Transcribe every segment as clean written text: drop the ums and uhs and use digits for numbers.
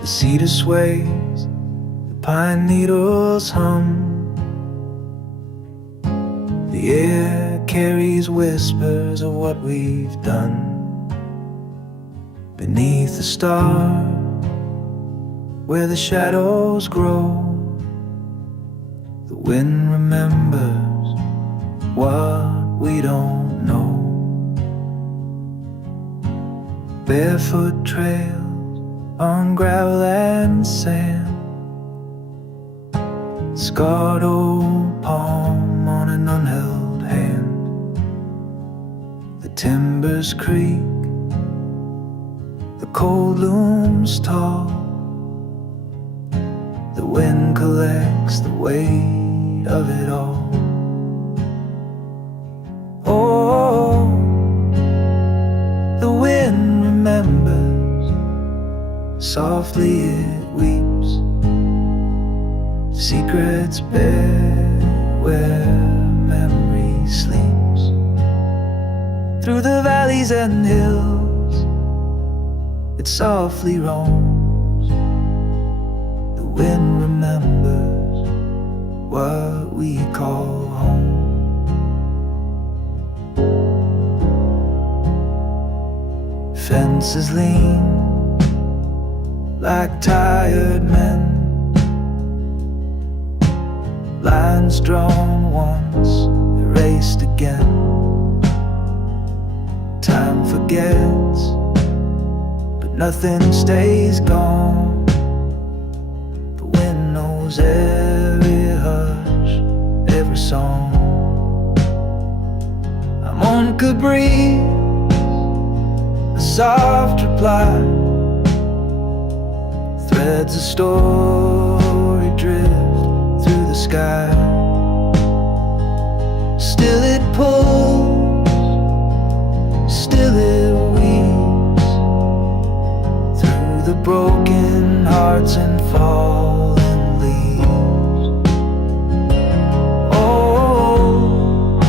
The cedar sways, the pine needles hum. The air carries whispers of what we've done. Beneath the stars, where the shadows grow, the wind remembers what we don't know. Barefoot trails on gravel and sand, scarred old palm on an unheld hand. The timbers creak, the cold looms tall, the wind collects the weight of it all. Oh, the wind remembers, softly it weeps, secrets buried where memory sleeps. Through the valleys and hills, it softly roams. The wind remembers what we call home. Fences lean like tired men, lines drawn once, erased again. Time forgets, but nothing stays gone. The wind knows every hush, every song. I'm on could breathe, a soft reply. Threads of story drift through the sky. Still it pulls, still it weeps, through the broken hearts and fallen leaves. Oh,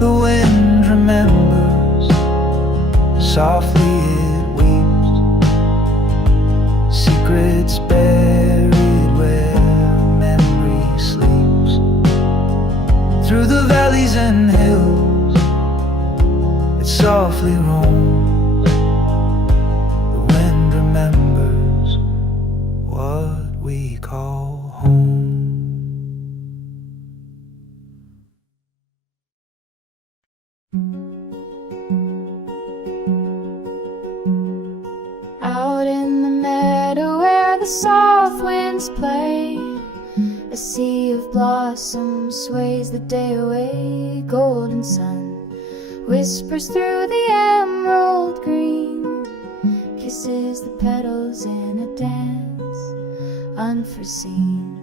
the wind remembers, softly secrets buried where memory sleeps. Through the valleys and hills, it softly roams. The wind remembers what we call home. Out in the meadow where the soft winds play, a sea of blossoms sways the day away. Golden sun whispers through the emerald green, kisses the petals in a dance unforeseen.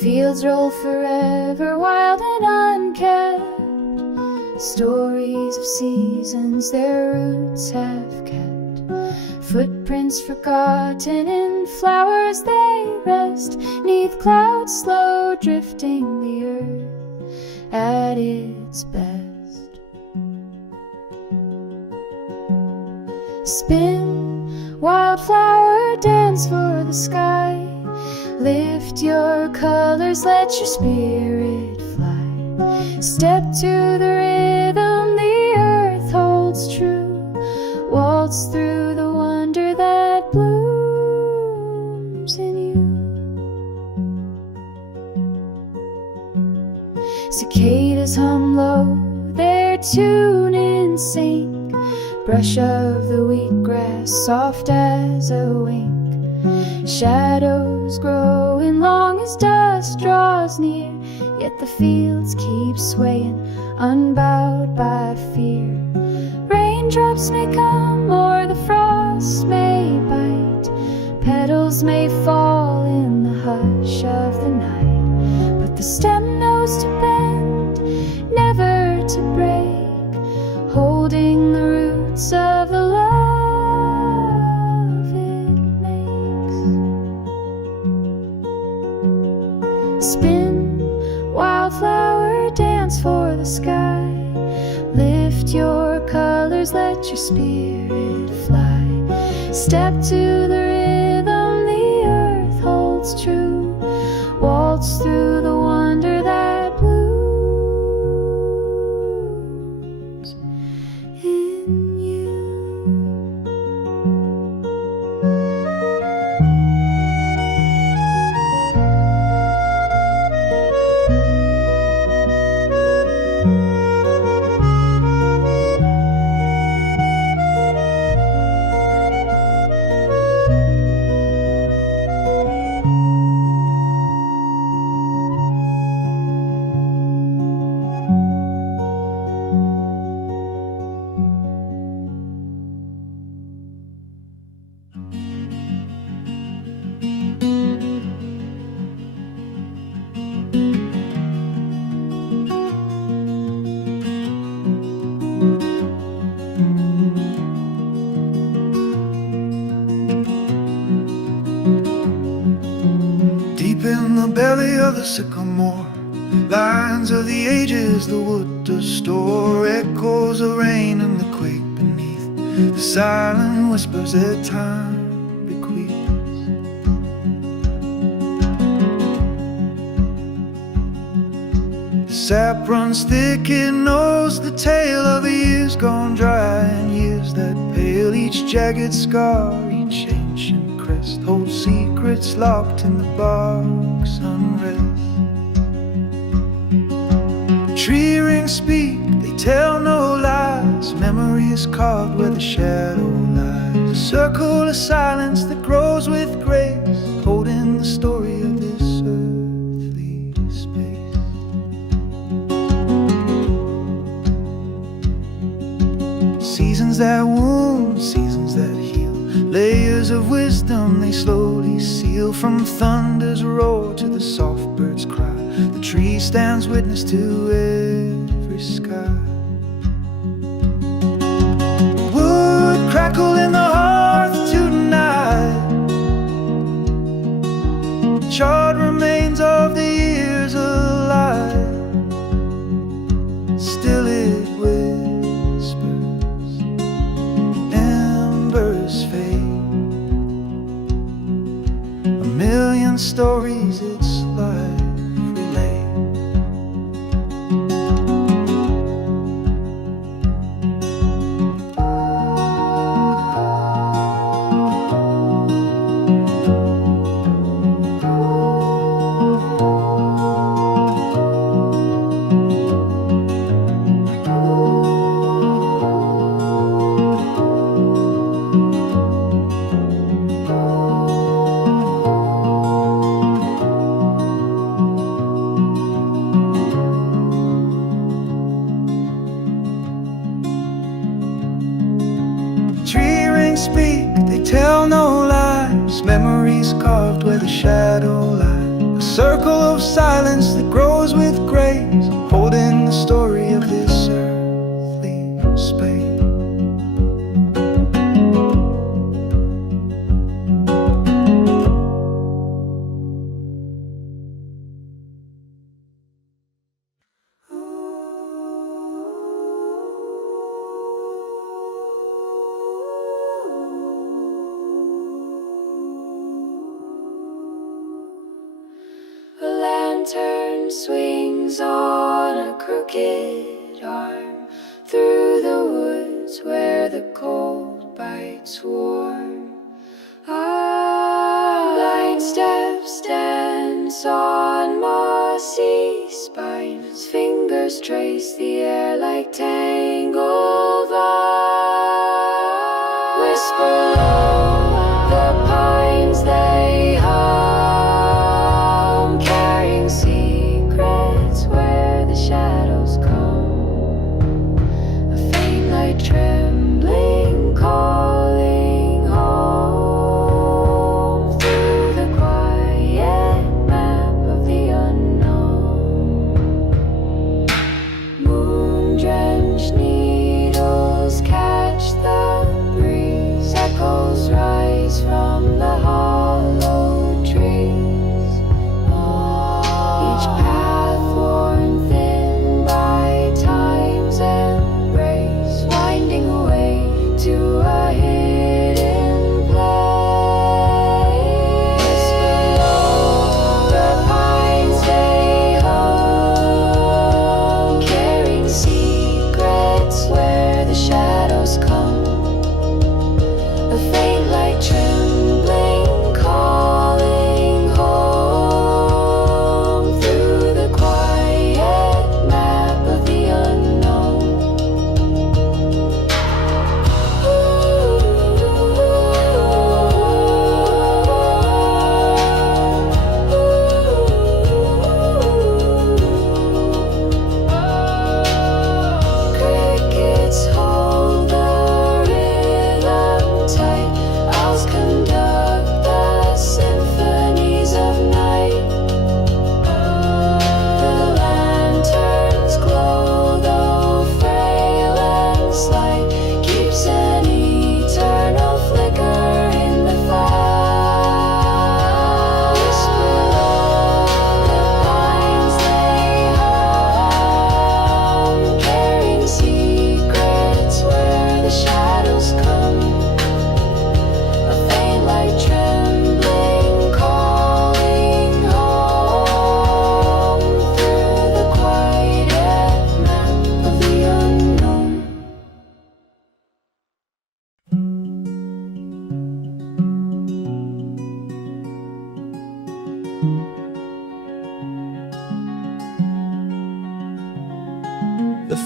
Fields roll forever, wild and unkept, stories of seasons their roots have kept. Footprints forgotten in flowers they rest, 'neath clouds slow drifting the earth at its best. Spin, wildflower, dance for the sky. Lift your colors, let your spirit fly. Step to the rhythm the earth holds true. Waltz through the wonder that blooms in you. Cicadas hum low, their tune in sync. Brush of the wheatgrass, soft as a wink. Shadows growing long as dusk draws near, yet the fields keep swaying, unbowed by fear. Rain raindrops may come or the frost may bite, petals may fall in the hush of the night, but the stem knows to bend, never to break, holding the roots of the love it makes. Spin, wildflower, dance for the sky, lift your colors, let your spirit fly. Step to the rhythm the earth holds true, waltz through the wonder that blooms in you. Deep in the belly of the sycamore, lines of the ages the wood does store, echoes of rain and the quake beneath, the silent whispers that time bequeaths. The sap runs thick, it knows the tale of the years gone dry, and years that pale, each jagged scar, each ancient crest holds secrets locked in the bark's unrest. Tree rings speak, they tell no lies, memories carved where the shadow lies, a circle of silence that grows with grace, holding the story of this earthly space. Seasons that wound, seasons that heal, layers of wisdom they slowly seal, from thunder's roar to the soft bird's cry, the tree stands witness to every sky. Wood crackle in the hearth tonight, charred remains of the years alive, still it whispers, embers fade, a million stories its life relay. Tree rings speak, they tell no lies, memories carved where the shadow lies, a circle of silence that grows with grace, holding the story of this earthly space. A lantern swings on a crooked arm through the woods where the cold bites warm. Blind steps dance on mossy spines, fingers trace the air like tangled vines. Whisper low, the pines they hum, carrying secrets where the shadows come. A faint light trembles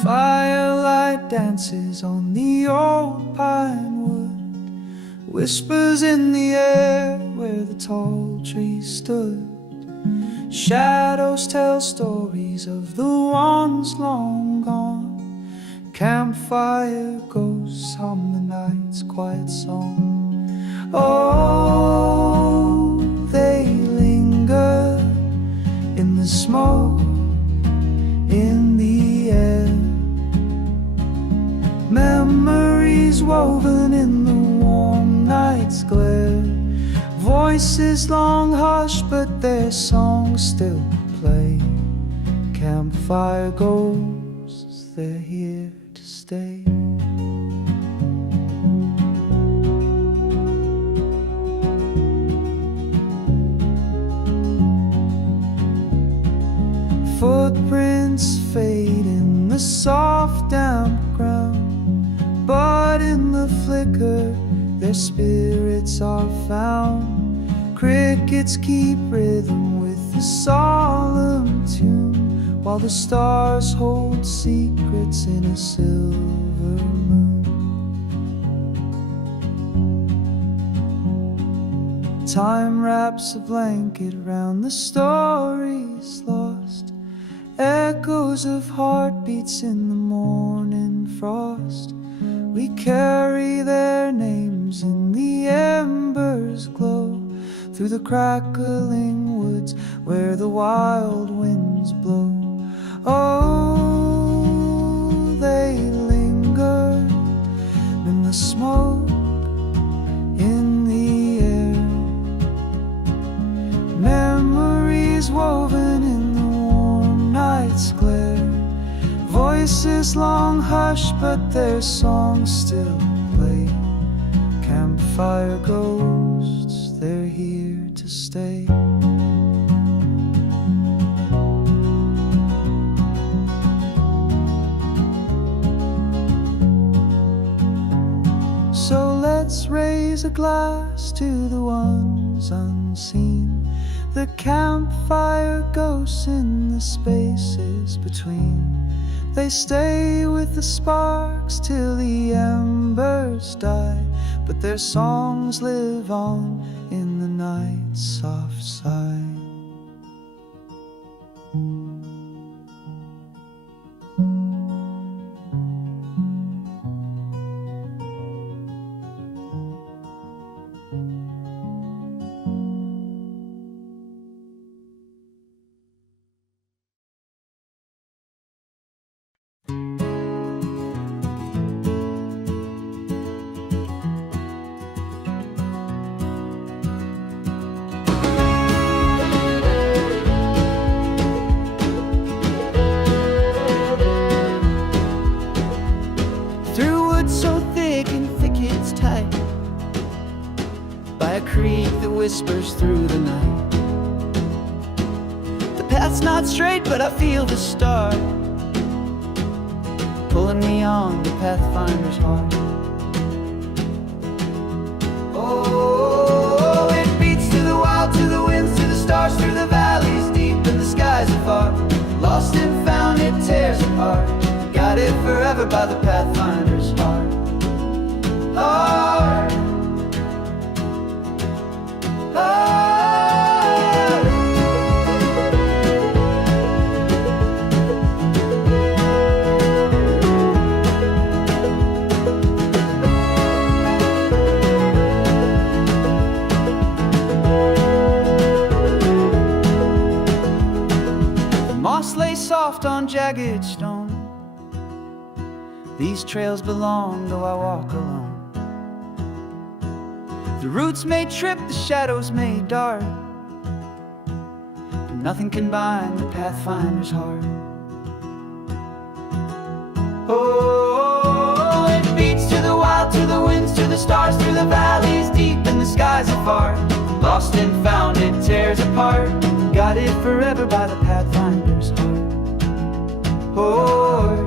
Firelight dances on the old pine wood, whispers in the air where the tall trees stood. Shadows tell stories of the ones long gone. Campfire ghosts hum the night's quiet song. Oh, they linger in the smoke, in the air. Memories woven in the warm night's glare. Voices long hushed, but their songs still play. Campfire ghosts, they're here to stay. Footprints fade in the soft damp ground, but in the flicker their spirits are found. Crickets keep rhythm with a solemn tune, while the stars hold secrets in a silver moon. Time wraps a blanket round the stories lost, echoes of heartbeats in the morning frost. We carry their names in the embers glow, through the crackling woods where the wild winds blow. Oh, they linger in the smoke, in the air. Memories woven in the warm night's glare. Voices long hushed, but their songs still play. Campfire ghosts, they're here to stay. So let's raise a glass to the ones unseen, the campfire ghosts in the spaces between. They stay with the sparks till the embers die, but their songs live on in the night's soft sigh. Whispers through the night. The path's not straight, but I feel the star pulling me on the pathfinder's heart. Oh, it beats to the wild, to the winds, to the stars, through the valleys, deep in the skies afar. Lost and found, it tears apart. Guided forever by the pathfinder's heart. Heart. Moss lay soft on jagged stone. These trails belong, though I walk alone. The roots may trip, the shadows may dart, but nothing can bind the pathfinder's heart. Oh, it beats to the wild, to the winds, to the stars, through the valleys, deep in the skies afar. Lost and found, it tears apart. Guided forever by the pathfinder's heart. Oh,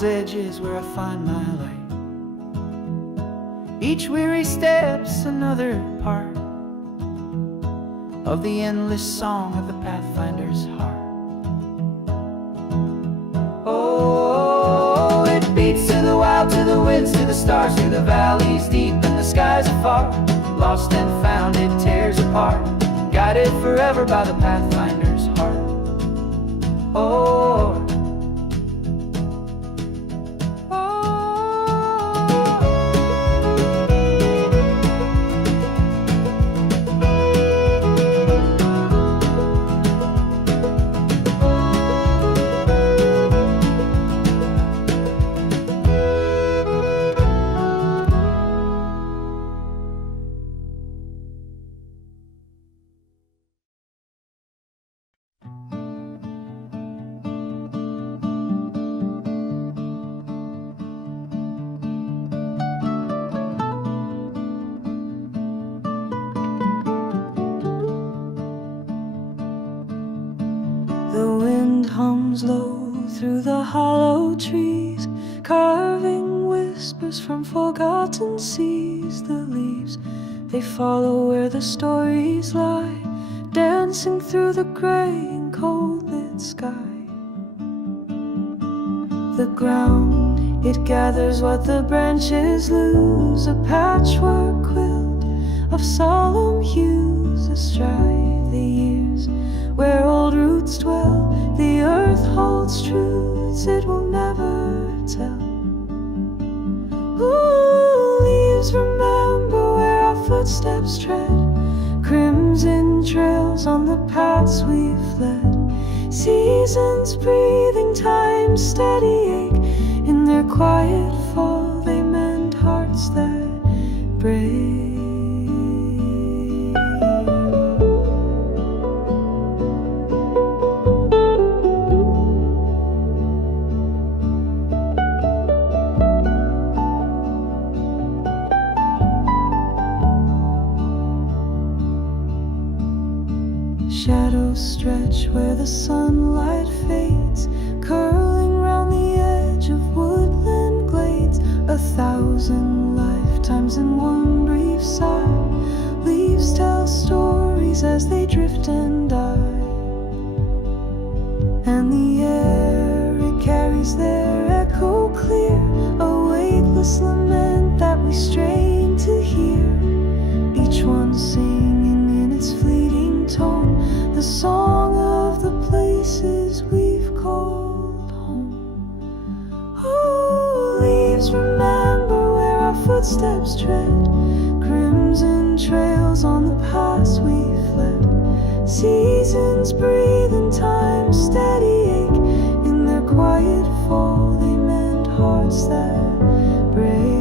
dawn's edge is where I find my light. Each weary step's another part of the endless song of the Pathfinder's heart. Oh, it beats to the wild, to the winds, to the stars, to the valleys deep and the skies afar. Lost and found, it tears apart, guided forever by the Pathfinder's heart. Oh, The wind hums low through the hollow trees, carving whispers from forgotten seas. The leaves, they follow where the stories lie, dancing through the gray and cold lit sky. The ground, it gathers what the branches lose, a patchwork quilt of solemn hues astride the years. Where old roots dwell, the earth holds truths it will never tell. Ooh, leaves remember where our footsteps tread, crimson trails on the paths we've fled. Seasons breathing time's steady ache, in their quiet fall they mend hearts that break. Shadows stretch where the sunlight fades, curling round the edge of woodland glades. 1,000 lifetimes in one brief sigh, leaves tell stories as they drift and die. And the air, it carries their echo clear, a weightless lament that we strain to hear. Each one singing in its fleeting tone the song of the places we've called home. Oh, leaves remember where our footsteps tread, crimson trails on the paths we've fled. Seasons breathe in time's steady ache, in their quiet fall they mend hearts that break.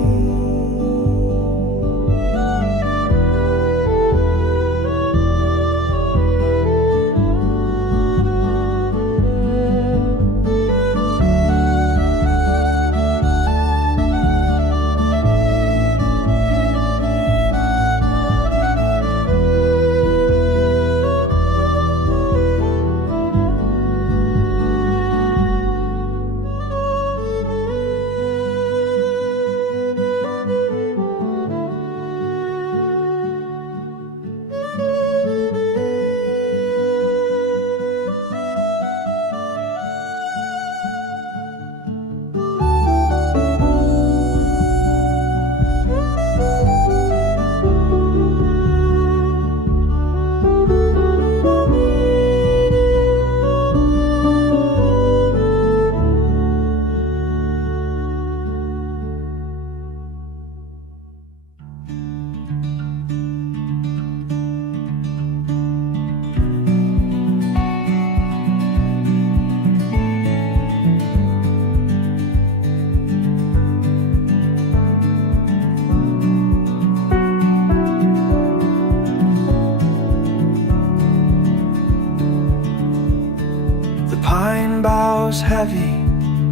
boughs heavy,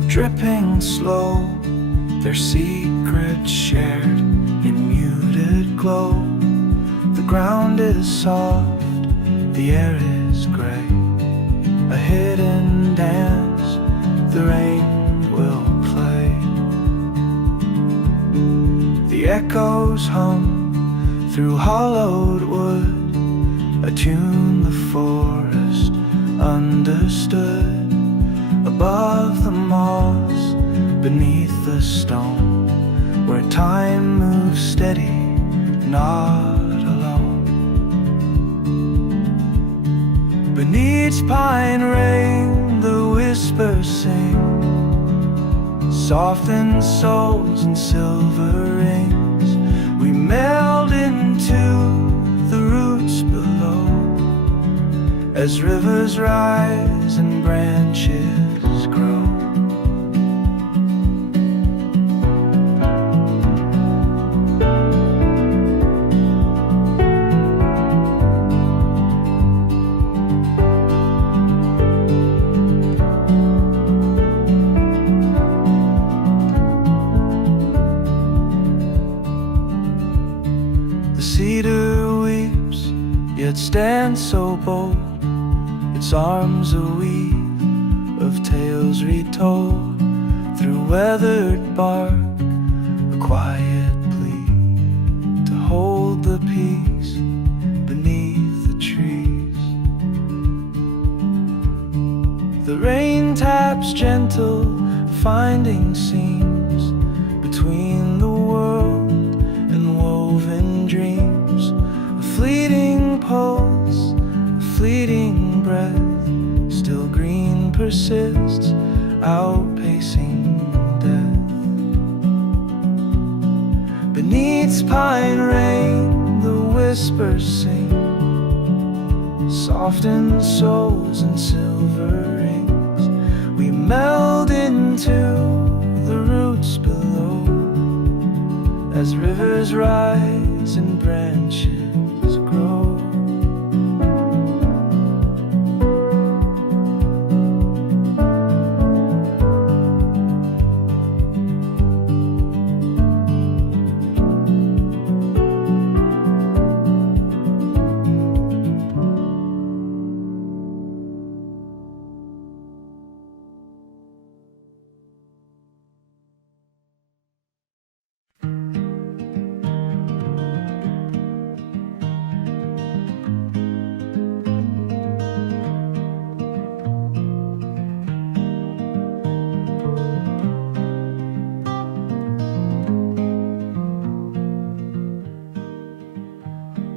dripping slow, their secrets shared in muted glow. The ground is soft, the air is gray, a hidden dance the rain will play. echoes hum through hollowed wood, a tune the forest understood. Above the moss, beneath the stone, where time moves steady, not alone. Beneath pine ring, the whispers sing, soften souls and silver rings. We meld into the roots below, as rivers rise and branches grow. The cedar weeps, yet stands so bold, its arms a weave of tales retold. Through weathered bark, a quiet plea to hold the peace beneath the trees. The rain taps gentle, finding seams between the world and woven dreams. A fleeting pulse, a fleeting breath, still green persists, outpacing death. Beneath pine rain, the whispers sing, soften souls and silver rings. We meld into the roots below, as rivers rise and branches grow.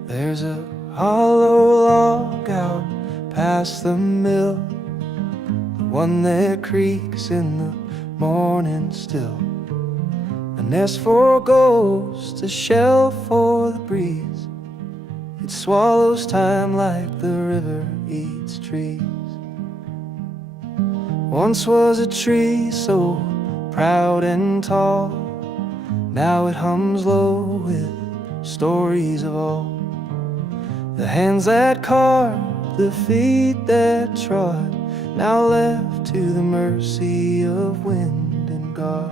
There's a hollow log out past the mill, the one that creaks in the morning still. A nest for ghosts, a shell for the breeze. It swallows time like the river eats trees. Once was a tree so proud and tall, now it hums low with stories of all. The hands that carved, the feet that trod, now left to the mercy of wind and God.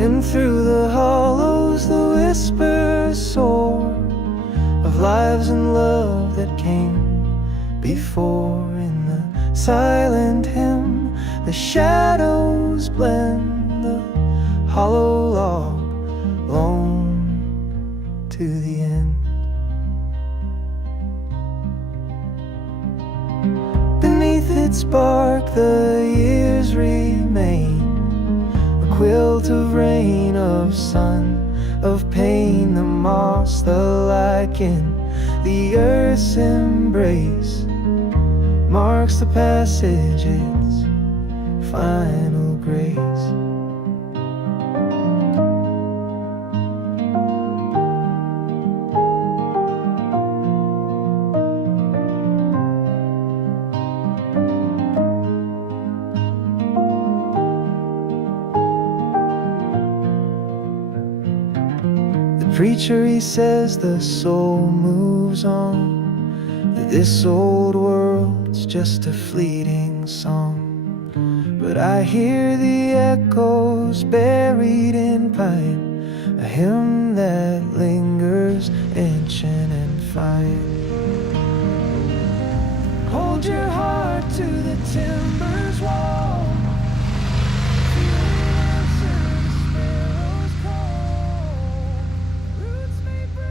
And through the hollows the whispers soar of lives and love that came before. In the silent hymn the shadows blend, the hollow log lone to the end. Beneath its bark the years remain, a quilt of rain, of sun, of pain. The moss, the lichen, the earth's embrace marks the passage, its final grace. Preacher, he says the soul moves on, that this old world's just a fleeting song. But I hear the echoes buried in pine, a hymn that lingers ancient and fine. Hold your heart to the timber.